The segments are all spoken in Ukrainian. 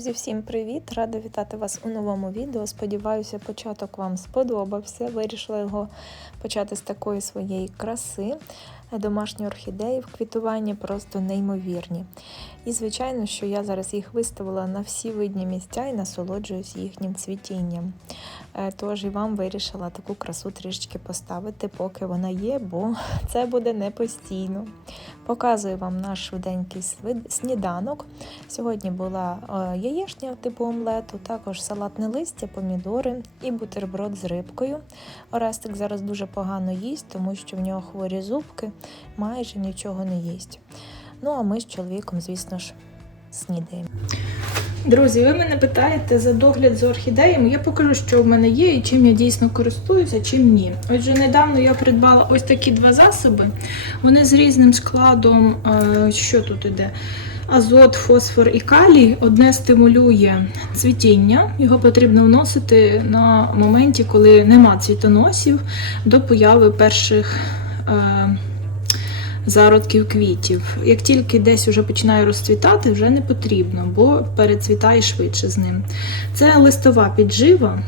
Друзі, всім привіт! Рада вітати вас у новому відео. Сподіваюся, початок вам сподобався. Вирішила його почати з такої своєї краси. Домашні орхідеї в квітуванні просто неймовірні. І, звичайно, що я зараз їх виставила на всі видні місця і насолоджуюсь їхнім цвітінням. Е, Тож і вам вирішила таку красу трішечки поставити, поки вона є, бо це буде не постійно. Показую вам наш швиденький сніданок. Сьогодні була е, яєшня типу омлету, також салатне листя, помідори і бутерброд з рибкою. Орестик зараз дуже погано їсть, тому що в нього хворі зубки, майже нічого не їсть. Ну а ми з чоловіком, звісно ж, снідаємо. Друзі, ви мене питаєте за догляд за орхідеями. Я покажу, що в мене є і чим я дійсно користуюся, чим ні. Отже, недавно я придбала ось такі два засоби. Вони з різним складом, е, що тут іде? Азот, фосфор і калій. Одне стимулює цвітіння. Його потрібно вносити на моменті, коли нема цвітоносів, до появи перших. е, зародків квітів. Як тільки десь вже починає розцвітати, вже не потрібно, бо перецвітає швидше з ним. Це листова піджива,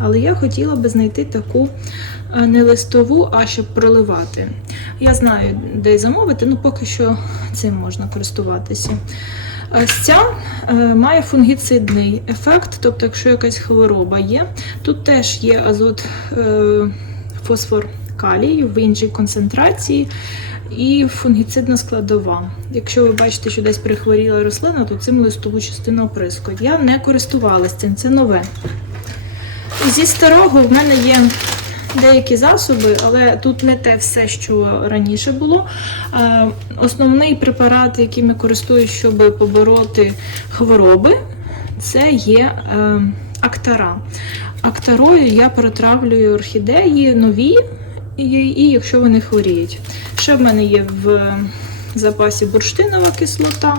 але я хотіла би знайти таку не листову, а щоб проливати. Я знаю, де замовити, ну поки що цим можна користуватися. Ось Ця е, має фунгіцидний ефект, тобто, якщо якась хвороба є, тут теж є азот, е, фосфор, калій в іншій концентрації і фунгіцидна складова. Якщо ви бачите, що десь перехворіла рослина, то цим листову частину оприскують. Я не користувалася цим, це нове. Зі старого в мене є деякі засоби, але тут не те все, що раніше було. Е, Основний препарат, яким я користуюсь, щоб побороти хвороби, це є е, актара. Актарою я протравлюю орхідеї нові, і, якщо вони хворіють. Ще в мене є в запасі бурштинова кислота,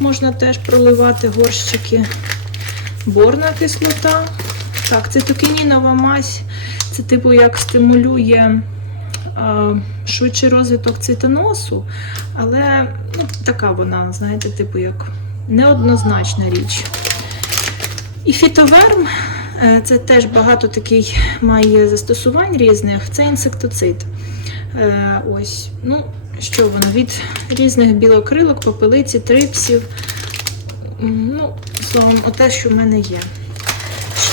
можна теж проливати горщики, борна кислота. Так, цитокінінова мазь, це типу як стимулює е, швидший розвиток цвітоносу, але ну, така вона, знаєте, типу як неоднозначна річ. І фітоверм е, це теж багато такий має застосувань різних. Це інсектоцид. Е, Ось, ну, що воно? Від різних білокрилок, попелиці, трипсів. Ну, словом, оте, що в мене є.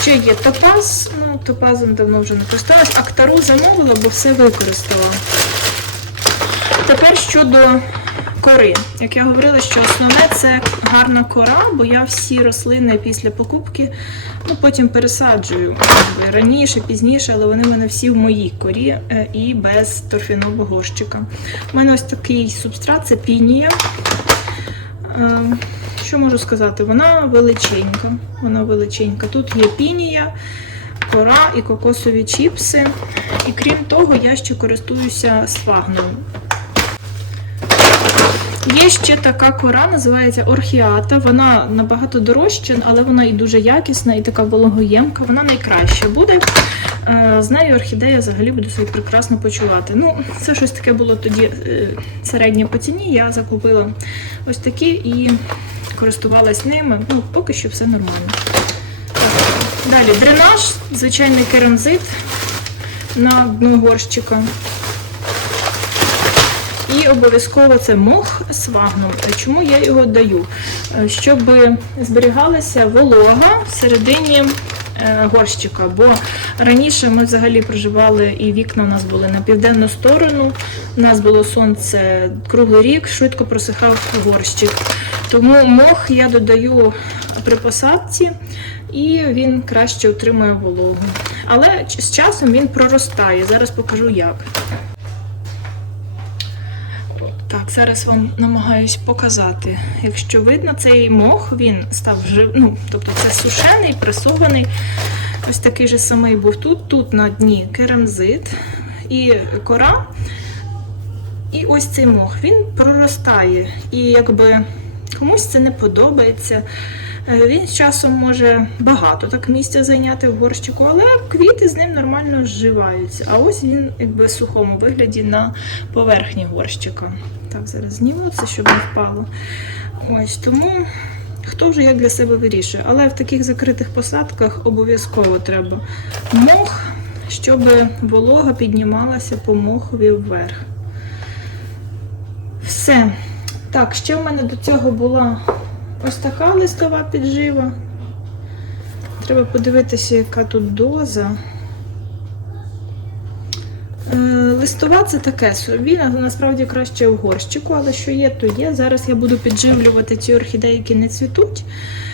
Ще є топаз, топазом давно вже не користувалась. Актару замовила, бо все використала. Тепер щодо кори. Як я говорила, що основне це гарна кора, бо я всі рослини після покупки ну, потім пересаджую раніше, пізніше, але вони в мене всі в моїй корі е, і без торфяного горщика. У мене ось такий субстрат це пінія. Е, Що можу сказати? Вона величенька. Вона величенька. Тут є пінія, кора і кокосові чіпси. І крім того, я ще користуюся сфагном. Є ще така кора, називається орхіата. Вона набагато дорожча, але вона і дуже якісна, і така вологоємка. Вона найкраща буде. Е, З нею орхідея взагалі буде себе прекрасно почувати. Ну, це щось таке було тоді е, середнє по ціні. Я закупила ось такі і користувалась ними. Ну, поки що все нормально. Далі дренаж, звичайний керамзит на дно горщика. І обов'язково це мох з вагном. Чому я його даю? Е, Щоб зберігалася волога всередині е, горщика. Бо раніше ми взагалі проживали і вікна у нас були на південну сторону. У нас було сонце круглий рік, швидко просихав горщик. Тому мох я додаю при посадці і він краще отримує вологу. Але з часом він проростає. Зараз покажу як. Так, зараз вам намагаюсь показати. Якщо видно, цей мох він став жив, ну, тобто це сушений, пресований. Ось такий же самий був тут. Тут на дні керамзит і кора. І ось цей мох він проростає. І якби комусь це не подобається. Е, Він з часом може багато так місця зайняти в горщику, але квіти з ним нормально зживаються. А ось він якби в сухому вигляді на поверхні горщика. Так, зараз зніму це, щоб не впало. Ось тому Хто вже як для себе вирішує. Але в таких закритих посадках обов'язково треба мох, щоб волога піднімалася по мохові вверх. Все. Так, ще в мене до цього була ось така листова піджива. Треба подивитися, яка тут доза. Е, Листова це таке собі, на- насправді краще в горщику, але що є, то є. Зараз я буду підживлювати ці орхідеї, які не цвітуть.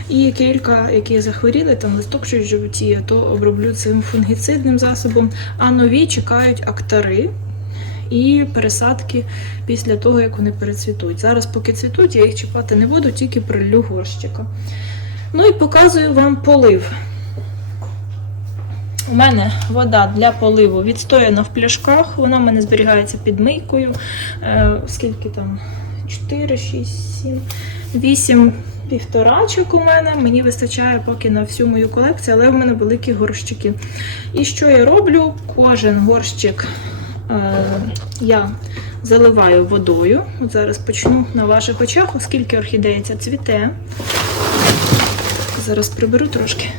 І кілька, які захворіли, там листок щось животі, то оброблю цим фунгіцидним засобом. А нові чекають актари і пересадки після того, як вони перецвітуть. Зараз, поки цвітуть, я їх чіпати не буду, тільки прилю горщика. Ну і показую вам полив. У мене вода для поливу відстояна в пляшках. Вона в мене зберігається під мийкою. Е, скільки там? 4, 6, 7, 8 півторачок у мене. Мені вистачає поки на всю мою колекцію, але в мене великі горщики. І що я роблю? Кожен горщик я заливаю водою. От зараз почну на ваших очах, оскільки орхідея ця цвіте. Зараз приберу трошки.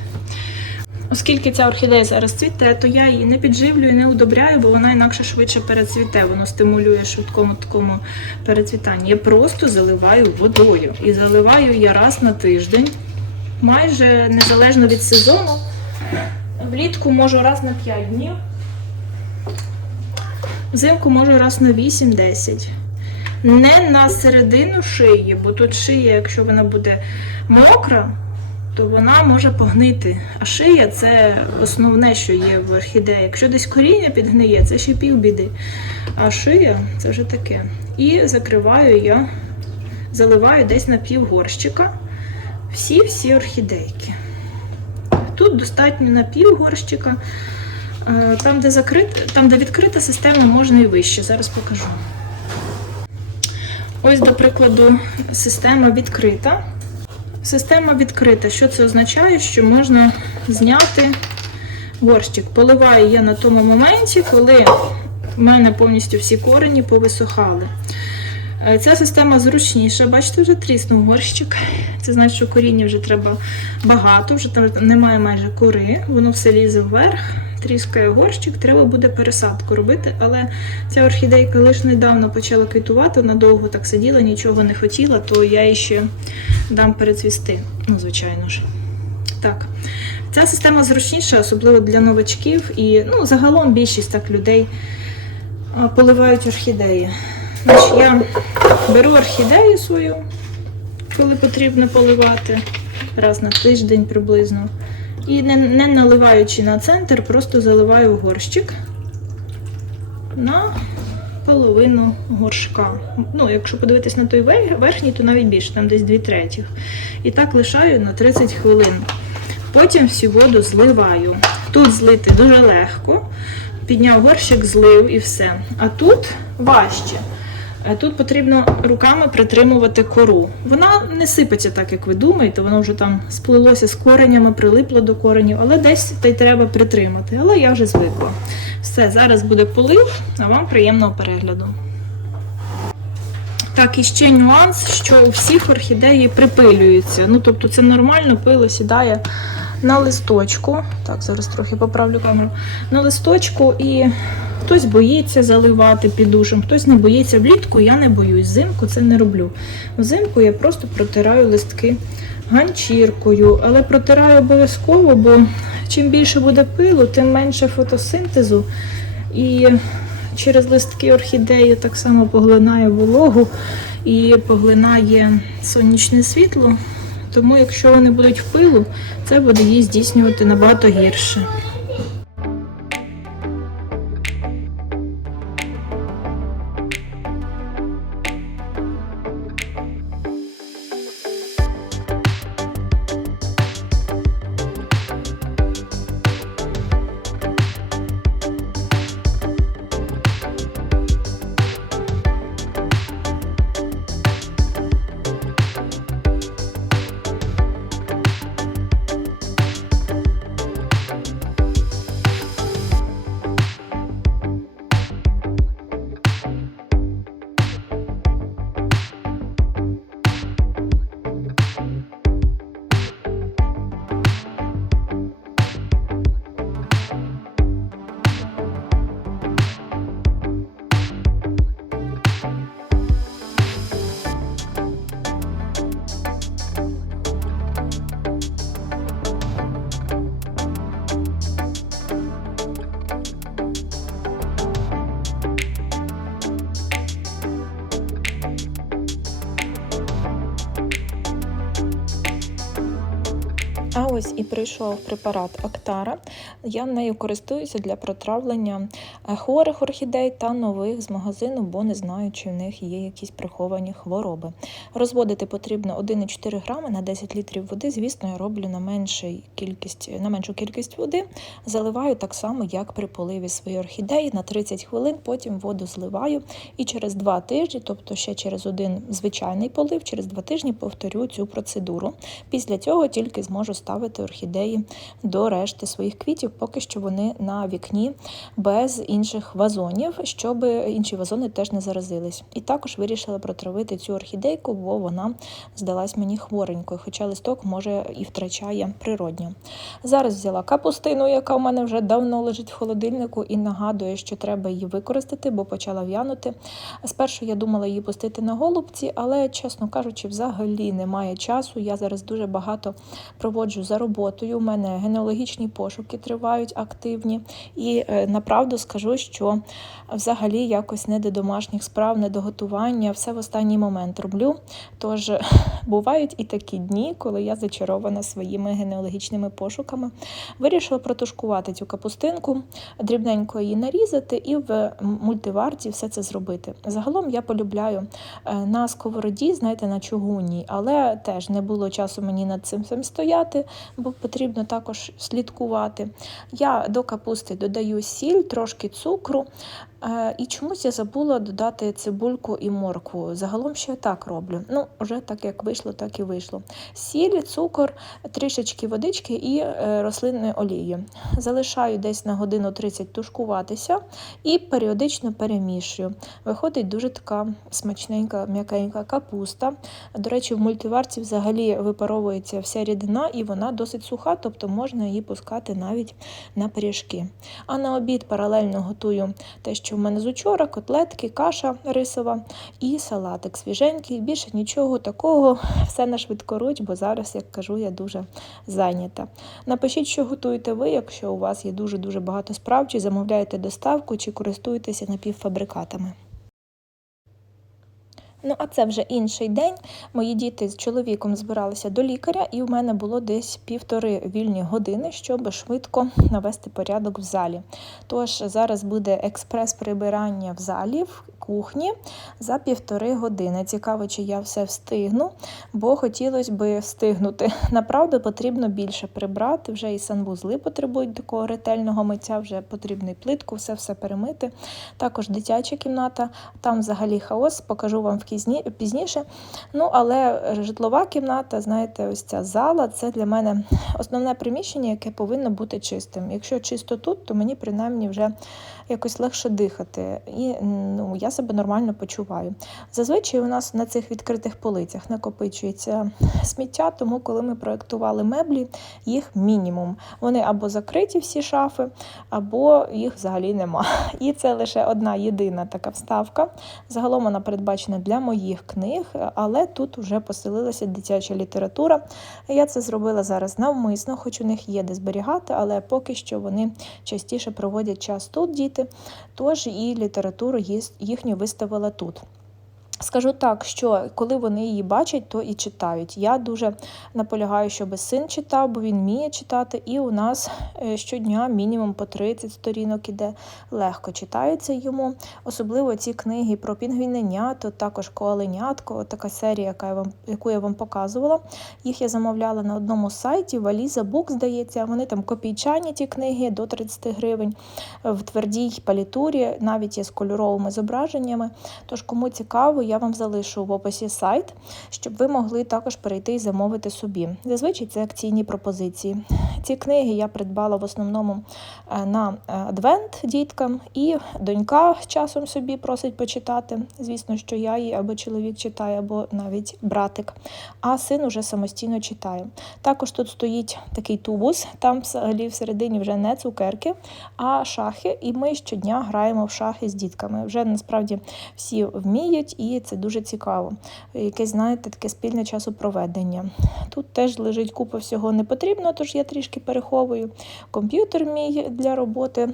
Оскільки ця орхідея зараз цвіте, то я її не підживлюю, не удобряю, бо вона інакше швидше перецвіте. Воно стимулює швидкому такому перецвітанні. Я просто заливаю водою. І заливаю я раз на тиждень, майже незалежно від сезону. Влітку можу раз на 5 днів. Взимку можу раз на 8-10. Не на середину шиї, бо тут шия, якщо вона буде мокра, то вона може погнити. А шия це основне, що є в орхідеї. Якщо десь коріння підгниє, це ще півбіди. А шия це вже таке. І закриваю я, заливаю десь на пів горщика всі-всі орхідейки. Тут достатньо на пів горщика. Е, Там, де закрит, там, де відкрита система, можна і вище. Зараз покажу. Ось, до прикладу, система відкрита. Система відкрита. Що це означає? Що можна зняти горщик. Поливаю я на тому моменті, коли в мене повністю всі корені повисохали. Е, Ця система зручніша. Бачите, вже тріснув горщик. Це значить, що коріння вже треба багато, вже там немає майже кори, воно все лізе вверх, тріскає горщик, треба буде пересадку робити. Але ця орхідейка лише недавно почала квітувати, вона довго так сиділа, нічого не хотіла, то я їй ще дам перецвісти. Ну, звичайно ж. Так. Ця система зручніша, особливо для новачків, і ну, загалом більшість так людей поливають орхідеї. Значить, я беру орхідею свою, коли потрібно поливати, раз на тиждень приблизно. І не, не наливаючи на центр, просто заливаю горщик на половину горшка. Ну, якщо подивитись на той верхній, то навіть більше, там десь 2 третіх. І так лишаю на 30 хвилин. Потім всю воду зливаю. Тут злити дуже легко. Підняв горщик, злив і все. А тут важче. Тут потрібно руками притримувати кору. Вона не сипеться так, як ви думаєте, воно вже там сплилося з коренями, прилипло до коренів, але десь та й треба притримати. Але я вже звикла. Все, зараз буде полив, а вам приємного перегляду. Так, і ще нюанс, що у всіх орхідеї припилюються. Ну, тобто це нормально, пило сідає на листочку. Так, зараз трохи поправлю камеру. На листочку і хтось боїться заливати під душем, хтось не боїться влітку, я не боюсь. Взимку це не роблю. Взимку я просто протираю листки ганчіркою, але протираю обов'язково, бо чим більше буде пилу, тим менше фотосинтезу. І через листки орхідеї так само поглинає вологу і поглинає сонячне світло. Тому, якщо вони будуть в пилу, це буде її здійснювати набагато гірше. А ось і прийшов препарат Актара. Я нею користуюся для протравлення е, хворих орхідей та нових з магазину, бо не знаю, чи в них є якісь приховані хвороби. Розводити потрібно 1,4 грами на 10 літрів води. Звісно, я роблю на, кількість, на меншу кількість води. Заливаю так само, як при поливі своєї орхідеї на 30 хвилин, потім воду зливаю і через 2 тижні, тобто ще через один звичайний полив, через 2 тижні повторю цю процедуру. Після цього тільки зможу ставити орхідеї до решти своїх квітів, поки що вони на вікні без інших вазонів, щоб інші вазони теж не заразились. І також вирішила протравити цю орхідейку, бо вона здалась мені хворенькою, хоча листок може і втрачає природньо. Зараз взяла капустину, яка в мене вже давно лежить в холодильнику, і нагадує, що треба її використати, бо почала в'янути. Спершу я думала її пустити на голубці, але, чесно кажучи, взагалі немає часу. Я зараз дуже багато проводжу за роботою. У мене генеалогічні пошуки тривають активні. І е, направду скажу, що взагалі якось не до домашніх справ, не до готування, все в останній момент роблю. Тож бувають і такі дні, коли я зачарована своїми генеалогічними пошуками. Вирішила протушкувати цю капустинку, дрібненько її нарізати і в мультиварці все це зробити. Загалом я полюбляю е, на сковороді, знаєте, на чугунній, але теж не було часу мені над цим стояти, бо потрібно також слідкувати. Я до капусти додаю сіль, трошки цукру. Е, І чомусь я забула додати цибульку і моркву. Загалом ще так роблю. Ну, вже так як вийшло, так і вийшло. Сіль, цукор, трішечки водички і е, рослинної олії. Залишаю десь на годину 30 тушкуватися і періодично перемішую. Виходить дуже така смачненька, м'якенька капуста. До речі, в мультиварці взагалі випаровується вся рідина, і вона досить суха, тобто можна її пускати навіть на пиріжки. А на обід паралельно готую те, що в мене з учора, котлетки, каша рисова і салатик свіженький. Більше нічого такого, все на швидкоруч, бо зараз, як кажу, я дуже зайнята. Напишіть, що готуєте ви, якщо у вас є дуже-дуже багато справ, чи замовляєте доставку, чи користуєтеся напівфабрикатами. Ну, а це вже інший день. Мої діти з чоловіком збиралися до лікаря, і в мене було десь півтори вільні години, щоб швидко навести порядок в залі. Тож зараз буде експрес-прибирання в залі, в кухні за півтори години. Цікаво, чи я все встигну, бо хотілося би встигнути. Направду потрібно більше прибрати. Вже і санвузли потребують такого ретельного миття, вже потрібно і плитку, все все перемити. Також дитяча кімната, там взагалі хаос, покажу вам в кізні, пізніше. Ну, але житлова кімната, знаєте, ось ця зала це для мене основне приміщення, яке повинно бути чистим. Якщо чисто тут, то мені принаймні вже якось легше дихати. І ну, я себе нормально почуваю. Зазвичай у нас на цих відкритих полицях накопичується сміття, тому коли ми проєктували меблі, їх мінімум. Вони або закриті всі шафи, або їх взагалі нема. І це лише одна єдина така вставка. Загалом вона передбачена для моїх книг, але тут вже поселилася дитяча література. Я це зробила зараз навмисно, хоч у них є де зберігати, але поки що вони частіше проводять час тут, діти, тож і літературу їхню виставила тут. Скажу так, що коли вони її бачать, то і читають. Я дуже наполягаю, щоб син читав, бо він вміє читати, і у нас е, щодня мінімум по 30 сторінок іде. Легко читається йому. Особливо ці книги про пінгвіненят, також коаленятко, така серія, яка я вам, яку я вам показувала. Їх я замовляла на одному сайті, Валіза Бук, здається. Вони там копійчані ті книги до 30 гривень в твердій палітурі, навіть є з кольоровими зображеннями. Тож, кому цікаво, я вам залишу в описі сайт, щоб ви могли також перейти і замовити собі. Зазвичай це акційні пропозиції. Ці книги я придбала в основному е, на е, адвент діткам, і донька часом собі просить почитати. Звісно, що я її або чоловік читає, або навіть братик, а син уже самостійно читає. Також тут стоїть такий тубус, там взагалі всередині вже не цукерки, а шахи. І ми щодня граємо в шахи з дітками. Вже насправді всі вміють, і це дуже цікаво. Якесь, знаєте, таке спільне часопроведення. Тут теж лежить купа всього не потрібно, тож я трішки переховую. Комп'ютер мій для роботи.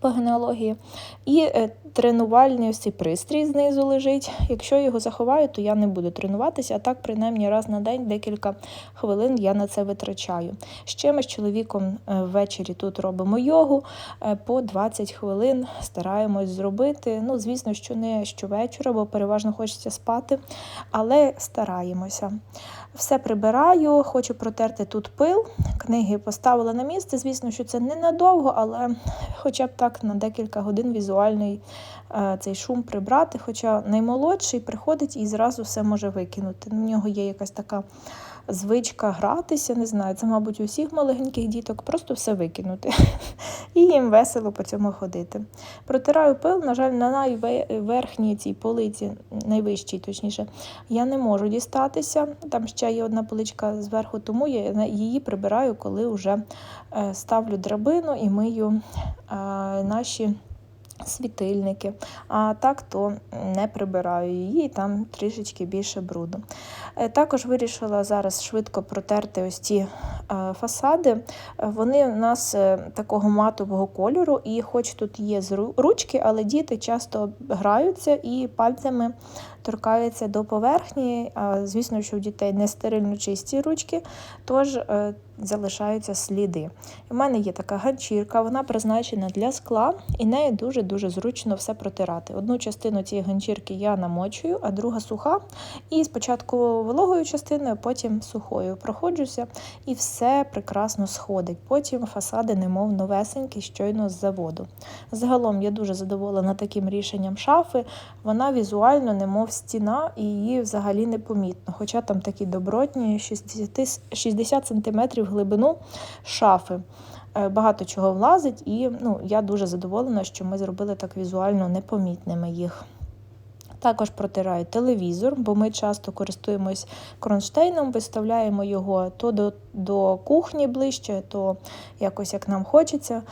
По генеалогії. І е, тренувальний ось цей пристрій знизу лежить. Якщо його заховаю, то я не буду тренуватися, а так принаймні раз на день декілька хвилин я на це витрачаю. Ще ми з чоловіком е, ввечері тут робимо йогу е, по 20 хвилин стараємось зробити. Ну, звісно, що не щовечора, бо переважно хочеться спати, але стараємося. Все прибираю, хочу протерти тут пил. Книги поставила на місце. Звісно, що це ненадовго, але хоча б так на декілька годин візуальний е, цей шум прибрати. Хоча наймолодший приходить і зразу все може викинути. У нього є якась така звичка гратися, не знаю, це, мабуть, у всіх маленьких діток, просто все викинути. І їм весело по цьому ходити. Протираю пил, на жаль, на найверхній цій полиці, найвищій, точніше, я не можу дістатися. Там ще є одна поличка зверху, тому я її прибираю, коли вже е, ставлю драбину і мию е, наші світильники. А так то не прибираю її, і там трішечки більше бруду. Е, Також вирішила зараз швидко протерти ось ці е, фасади. Вони у нас е, такого матового кольору, і хоч тут є ручки, але діти часто граються і пальцями торкаються до поверхні. Звісно, що у дітей не стерильно чисті ручки, тож е, залишаються сліди. У мене є така ганчірка, вона призначена для скла, і нею дуже-дуже зручно все протирати. Одну частину цієї ганчірки я намочую, а друга суха. І спочатку вологою частиною, потім сухою проходжуся, і все прекрасно сходить. Потім фасади, немов новесенькі, щойно з заводу. Загалом я дуже задоволена таким рішенням шафи. Вона візуально, немов стіна, і її взагалі не помітно. Хоча там такі добротні 60, 60 см глибину шафи. Е, Багато чого влазить, і ну, я дуже задоволена, що ми зробили так візуально непомітними їх. Також протираю телевізор, бо ми часто користуємось кронштейном, виставляємо його то до, до кухні ближче, то якось як нам хочеться.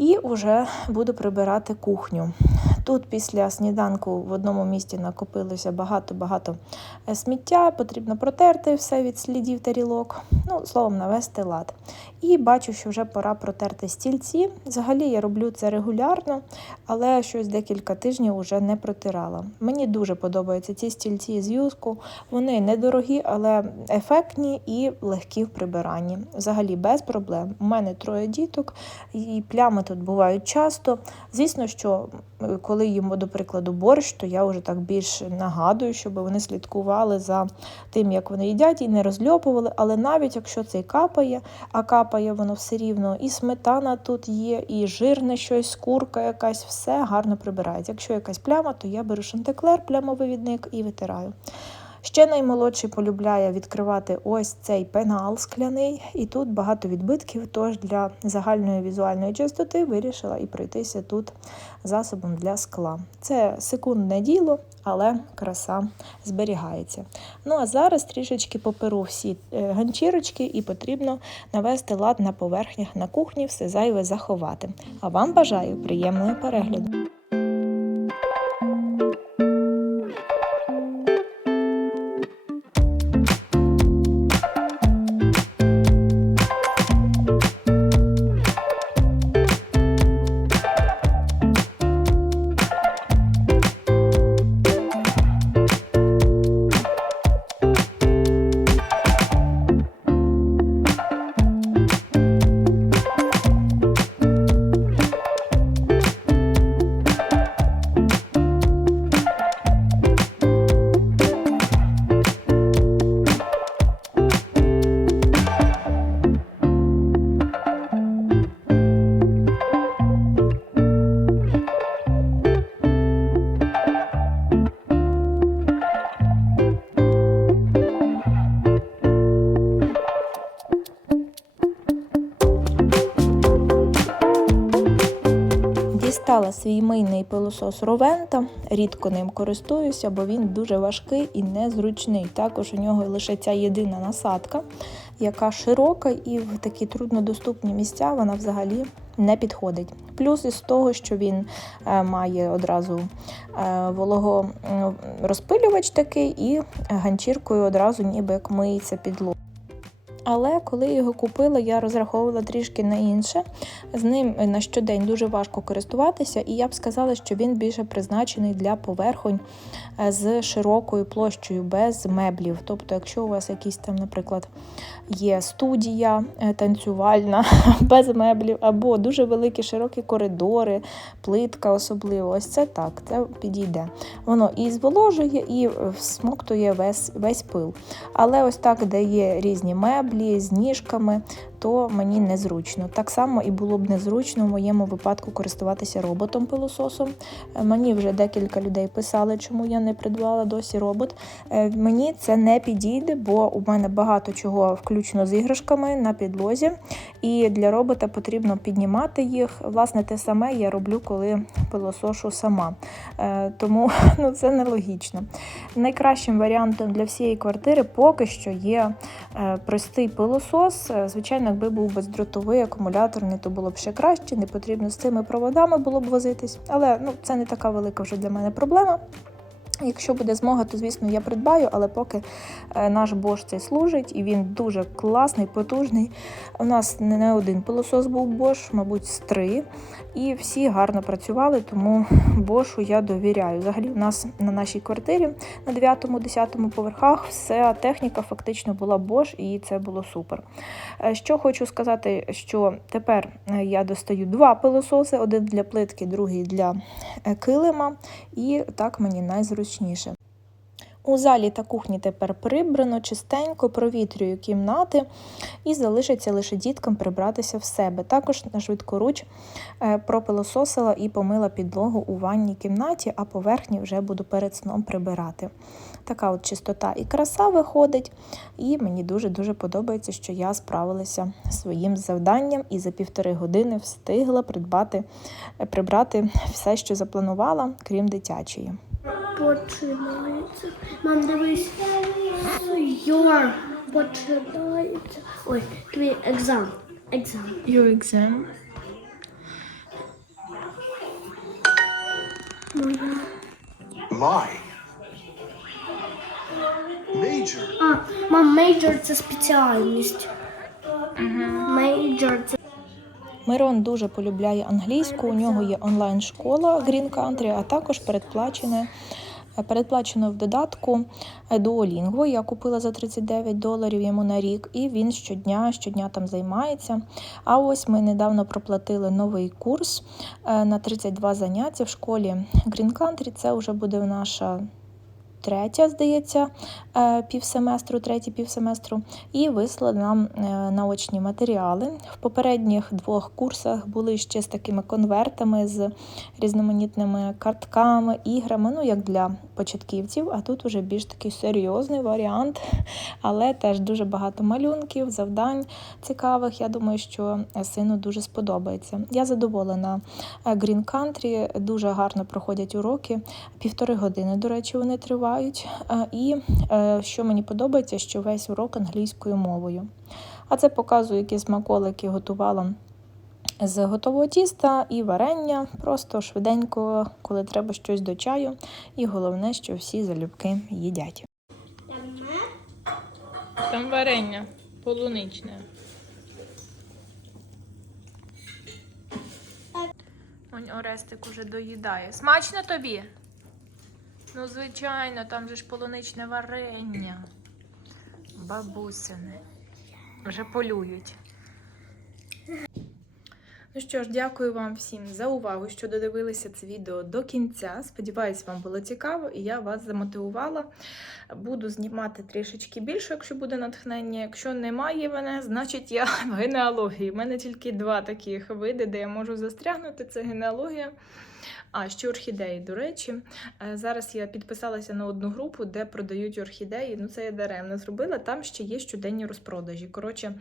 І вже буду прибирати кухню. Тут після сніданку в одному місці накопилося багато-багато е, сміття, потрібно протерти все від слідів тарілок, ну, словом, навести лад. І бачу, що вже пора протерти стільці. Взагалі я роблю це регулярно, але щось декілька тижнів вже не протирала. Мені дуже подобаються ці стільці з юску. Вони недорогі, але ефектні і легкі в прибиранні. Взагалі без проблем. У мене троє діток, і плями тут бувають часто. Звісно, що е, коли їмо, до прикладу, борщ, то я вже так більш нагадую, щоб вони слідкували за тим, як вони їдять, і не розльопували. Але навіть якщо це капає, а капає воно все рівно, і сметана тут є, і жирне щось, курка якась, все гарно прибирається. Якщо якась пляма, то я беру шантеклер, плямовивідник і витираю. Ще наймолодший полюбляє відкривати ось цей пенал скляний, і тут багато відбитків. Тож для загальної візуальної чистоти вирішила і пройтися тут засобом для скла. Це секундне діло, але краса зберігається. Ну а зараз трішечки поперу всі е, ганчірочки, і потрібно навести лад на поверхнях на кухні, все зайве заховати. А вам бажаю приємного перегляду. Дістала свій мийний пилосос Ровента, рідко ним користуюся, бо він дуже важкий і незручний. Також у нього лише ця єдина насадка, яка широка і в такі труднодоступні місця вона взагалі не підходить. Плюс із того, що він е, має одразу е, вологорозпилювач такий і ганчіркою одразу ніби як миється підлога. Але коли його купила, я розраховувала трішки на інше. З ним на щодень дуже важко користуватися, і я б сказала, що він більше призначений для поверхонь е, з широкою площею, без меблів. Тобто, якщо у вас якісь там, наприклад, є студія е, танцювальна без меблів, або дуже великі широкі коридори, плитка особливо, ось це так, це підійде. Воно і зволожує, і е, всмоктує весь, весь пил. Але ось так, де є різні меблі з ніжками, то мені незручно. Так само і було б незручно в моєму випадку користуватися роботом пилососом. Е, Мені вже декілька людей писали, чому я не придбала досі робот. Е, Мені це не підійде, бо у мене багато чого включно з іграшками на підлозі, і для робота потрібно піднімати їх. Власне, те саме я роблю, коли пилосошу сама. Е, Тому ну, це нелогічно. Найкращим варіантом для всієї квартири поки що є простий пилосос. Звичайно, якби був бездротовий акумуляторний, то було б ще краще, не потрібно з цими проводами було б возитись. Але ну, це не така велика вже для мене проблема. Якщо буде змога, то звісно я придбаю, але поки е, наш Bosch цей служить і він дуже класний, потужний. У нас не один пилосос був Bosch, мабуть, з три. І всі гарно працювали, тому Бошу я довіряю. Взагалі, в нас на нашій квартирі на 9-10 поверхах вся техніка фактично була Bosch, і це було супер. Е, Що хочу сказати, що тепер е, я достаю два пилососи: один для плитки, другий для килима, і так мені найзручніше. У залі та кухні тепер прибрано, чистенько, провітрюю кімнати і залишиться лише діткам прибратися в себе. Також на швидкоруч е, пропилососила і помила підлогу у ванній кімнаті, а поверхні вже буду перед сном прибирати. Така от чистота і краса виходить, і мені дуже-дуже подобається, що я справилася своїм завданням і за півтори години встигла придбати, прибрати все, що запланувала, крім дитячої. Починається. Мам, дивись. Your починається. Ой, твій екзам. Екзам. Your exam. Моя. My. Major. А, мам, мейджор це спеціальність. Мейджор це Мирон дуже полюбляє англійську. У нього є онлайн-школа Green Country, а також передплачене. Передплачено в додатку Duolingo. Я купила за 39 доларів йому на рік, і він щодня, щодня там займається. А ось ми недавно проплатили новий курс е, на 32 заняття в школі Green Country. Це вже буде наша третя, здається, е, півсеместру, третій півсеместру, і вислали нам е, наочні матеріали. В попередніх двох курсах були ще з такими конвертами, з різноманітними картками, іграми, ну як для початківців, а тут вже більш такий серйозний варіант, але теж дуже багато малюнків, завдань цікавих. Я думаю, що сину дуже сподобається. Я задоволена е, Green Country, дуже гарно проходять уроки. Півтори години, до речі, вони тривають. Е, І е, що мені подобається, що весь урок англійською мовою. А це показує, які смаколики готувала з готового тіста і варення, просто швиденько, коли треба щось до чаю. І головне, що всі залюбки їдять. Там варення полуничне. Онь Орестик уже доїдає. Смачно тобі? Ну, звичайно, там же ж полуничне варення. Бабусине. Вже полюють. Ну що ж, дякую вам всім за увагу, що додивилися це відео до кінця. Сподіваюсь, вам було цікаво і я вас замотивувала. Буду знімати трішечки більше, якщо буде натхнення. Якщо немає мене, значить я в генеалогії. У мене тільки два таких види, де я можу застрягнути. Це генеалогія. А ще орхідеї, до речі. Е, Зараз я підписалася на одну групу, де продають орхідеї. Ну, це я даремно зробила. Там ще є щоденні розпродажі. Коротше,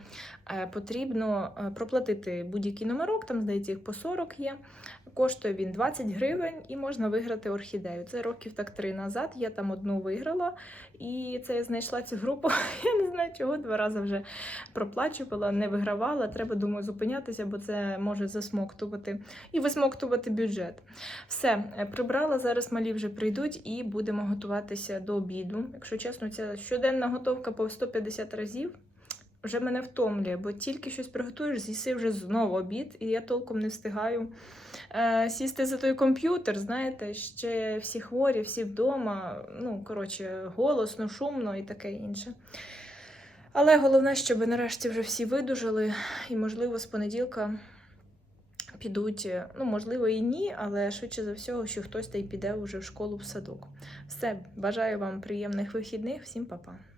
е, потрібно е, проплатити будь-який номерок, там, здається, їх по 40 є. Коштує він 20 гривень і можна виграти орхідею. Це років так три назад. Я там одну виграла, і це я знайшла цю групу. Я не знаю, чого два рази вже проплачувала, не вигравала. Треба, думаю, зупинятися, бо це може засмоктувати і висмоктувати бюджет. Все, е, прибрала. Зараз малі вже прийдуть і будемо готуватися до обіду. Якщо чесно, це щоденна готовка по 150 разів. Вже мене втомлює, бо тільки щось приготуєш, з'їси вже знову обід, і я толком не встигаю е, сісти за той комп'ютер. Знаєте, ще всі хворі, всі вдома. Ну, коротше, голосно, шумно і таке інше. Але головне, щоб нарешті вже всі видужали, і, можливо, з понеділка підуть, е, ну, можливо, і ні, але швидше за всього, що хтось та й піде вже в школу в садок. Все, бажаю вам приємних вихідних, всім па-па.